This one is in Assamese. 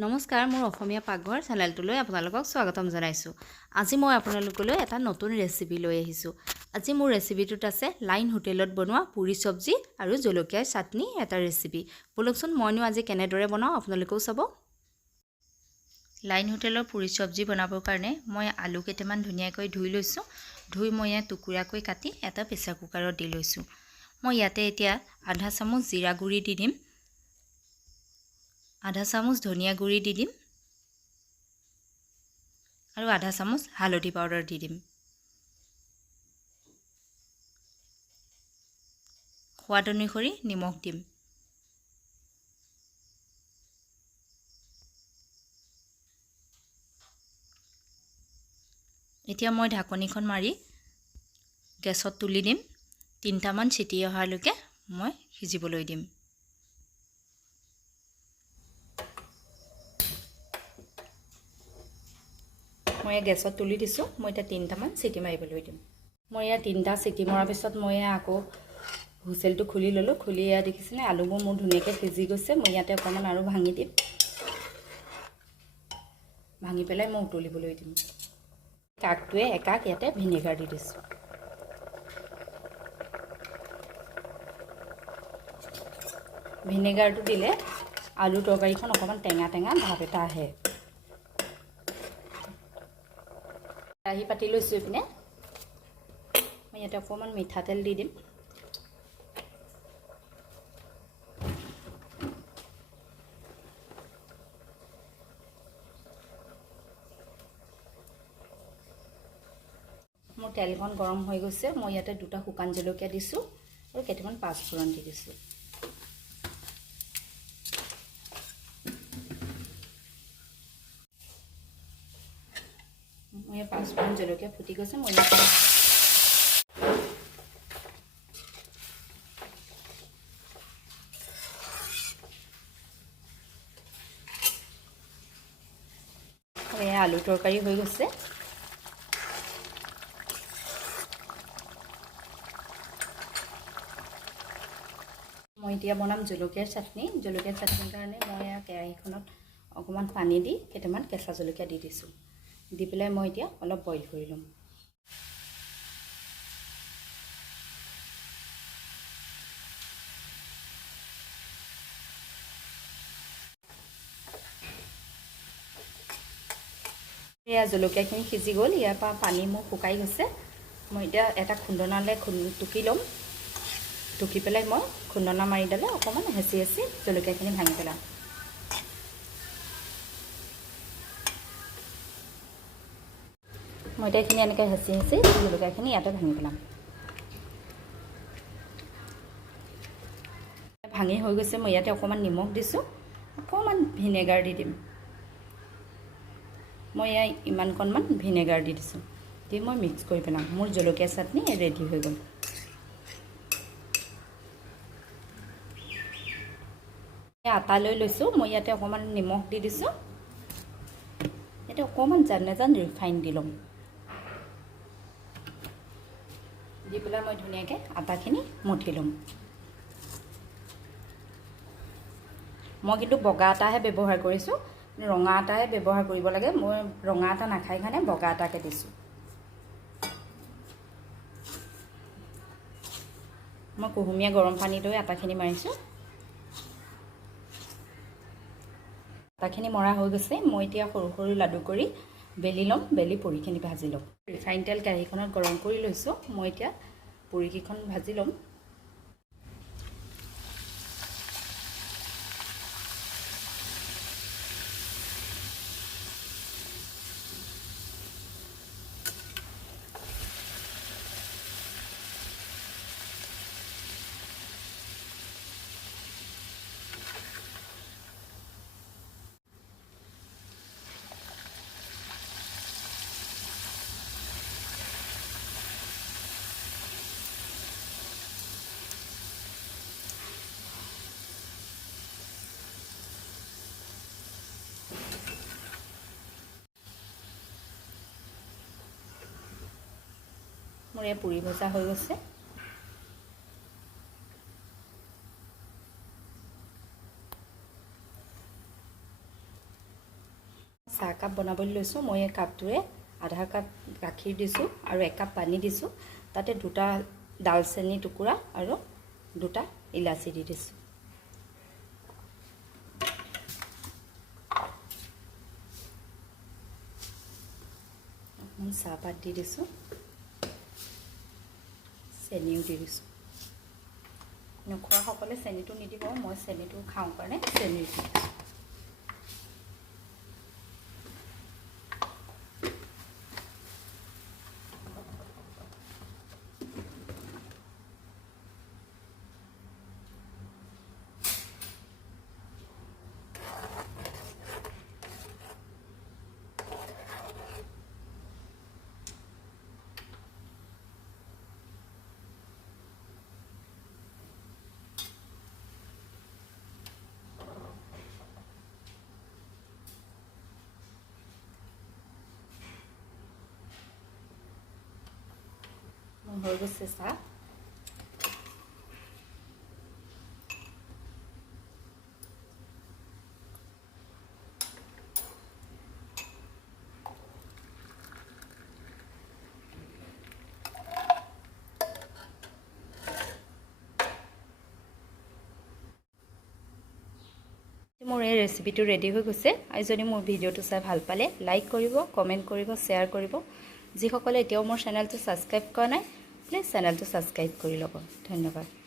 নমস্কাৰ, মোৰ অসমীয়া পাকঘৰ চেনেলটোলৈ আপোনালোকক স্বাগতম জনাইছোঁ। আজি মই আপোনালোকলৈ এটা নতুন ৰেচিপি লৈ আহিছোঁ। আজি মোৰ ৰেচিপিটোত আছে লাইন হোটেলত বনোৱা পুৰি চব্জি আৰু জলকীয়াৰ চাটনি এটা ৰেচিপি। বলকচোন মইনো আজি কেনেদৰে বনাওঁ আপোনালোকেও চাব। লাইন হোটেলৰ পুৰি চব্জি বনাবৰ কাৰণে মই আলু কেইটামান ধুনীয়াকৈ ধুই লৈছোঁ। ধুই মই ইয়াত টুকুৰাকৈ কাটি এটা প্ৰেছাৰ কুকাৰত দি লৈছোঁ। মই ইয়াতে এতিয়া আধা চামুচ জিৰা গুড়ি দি দিম, আধা চামুচ ধনিয়া গুড়ি দি দিম আৰু আধা চামুচ হালধি পাউডাৰ দি দিম। সোৱাদ অনুসৰি নিমখ দিম। এতিয়া মই ঢাকনিখন মাৰি গেছত তুলি দিম। 3টামান চিটি অহালৈকে মই সিজিবলৈ দিম। মই গেছত তুলি দিছোঁ। মই এতিয়া 3টামান চিটি মাৰিবলৈ দিম। মই ইয়াত 3টা চিটি মৰাৰ পিছত মই আকৌ হুইচেলটো খুলি ল'লোঁ। খুলি ইয়াত দেখিছেনে আলুবোৰ মোৰ ধুনীয়াকৈ সিজি গৈছে। মই ইয়াতে অকণমান আৰু ভাঙি দিম। ভাঙি পেলাই মই উতলিবলৈ দিম। কাকটোৱে একাক ইয়াতে ভিনেগাৰ দি দিছোঁ। ভিনেগাৰটো দিলে আলু তৰকাৰীখন অকণমান টেঙা টেঙা ভাৱ এটা আহে। কেৰাহী পাতি লৈছোঁ এইপিনে। মই ইয়াতে অকণমান মিঠাতেল দি দিম। মোৰ তেলখন গৰম হৈ গৈছে। মই ইয়াতে 2টা শুকান জলকীয়া দিছোঁ আৰু কেইটামান পাঁচফোৰণ দি দিছোঁ। মই পাঁচফোৰণ জলকীয়া ফুটি গৈছে। মই আলু তৰকাৰী হৈ গৈছে। মই এতিয়া বনাম জলকীয়াৰ চাটনি। জলকীয়াৰ চাটনিৰ কাৰণে মই কেৰাহীখনত অকণমান পানী দি কেইটামান কেঁচা জলকীয়া দি দিছোঁ। দি পেলাই মই এতিয়া অলপ বইল কৰি ল'ম। এয়া জলকীয়াখিনি সিজি গ'ল। ইয়াৰ পৰা পানী মোৰ শুকাই গৈছে। মই এতিয়া এটা খুন্দনালৈ টুকি ল'ম। টুকি পেলাই মই খুন্দনা মাৰিডালে অকণমান হেঁচি হেঁচি জলকীয়াখিনি ভাঙি পেলাম। মই এতিয়া এইখিনি এনেকৈ হেঁচি হেঁচি জলকীয়াখিনি ইয়াতে ভাঙি পেলাম। ভাঙি হৈ গৈছে। মই ইয়াতে অকণমান নিমখ দিছোঁ, অকণমান ভিনেগাৰ দি দিম। মই ইয়াত ইমানকণমান ভিনেগাৰ দি দিছোঁ। দি মই মিক্স কৰি পেলাম। মোৰ জলকীয়া চাটনি ৰেডি হৈ গ'ল। আটা লৈ লৈছোঁ। মই ইয়াতে অকণমান নিমখ দি দিছোঁ। ইয়াতে অকণমান জান ৰিফাইন দি ল'ম। দি পেলাই মই ধুনীয়াকৈ আটাখিনি মঠি ল'ম। মই কিন্তু বগা আটাহে ব্যৱহাৰ কৰিছোঁ। ৰঙা আটাহে ব্যৱহাৰ কৰিব লাগে। মই ৰঙা আটা নাখাই কাৰণে বগা আটাকে দিছোঁ। মই কুহুমীয়া গৰম পানী লৈ আটাখিনি মাৰিছোঁ। আটাখিনি মৰা হৈ গৈছে। মই এতিয়া সৰু সৰু লাডু কৰি বেলি ল'ম। বেলি পুৰিখিনি ভাজি ল'ম। ৰিফাইন তেল কেৰাহীখনত গৰম কৰি লৈছোঁ। মই এতিয়া পুৰিকেইখন ভাজি ল'ম। মোৰ এই পুৰি ভজা হৈ গৈছে। চাহকাপ বনাবলৈ লৈছোঁ। মই এই কাপটোৰে আধা কাপ গাখীৰ দিছোঁ আৰু 1 কাপ পানী দিছোঁ। তাতে 2টা দালচেনি টুকুৰা আৰু 2টা ইলাচি দি দিছোঁ। চাহপাত দি দিছোঁ, চেনিও দি দিছোঁ। নোখোৱাসকলে চেনিটো নিদিব, মই চেনিটো খাওঁ কাৰণে চেনি দি দিছোঁ। হৈ গৈছে চাহ। মোৰ এই ৰেচিপিটো ৰেডি হৈ গৈছে। আৰু যদি মোৰ ভিডিঅ'টো চাই ভাল পালে লাইক কৰিব, কমেণ্ট কৰিব, শ্বেয়াৰ কৰিব। যিসকলে এতিয়াও মোৰ চেনেলটো ছাবস্ক্ৰাইব কৰা নাই, প্লিজ চেনেলটো ছাবস্ক্ৰাইব কৰি ল'ব। ধন্যবাদ।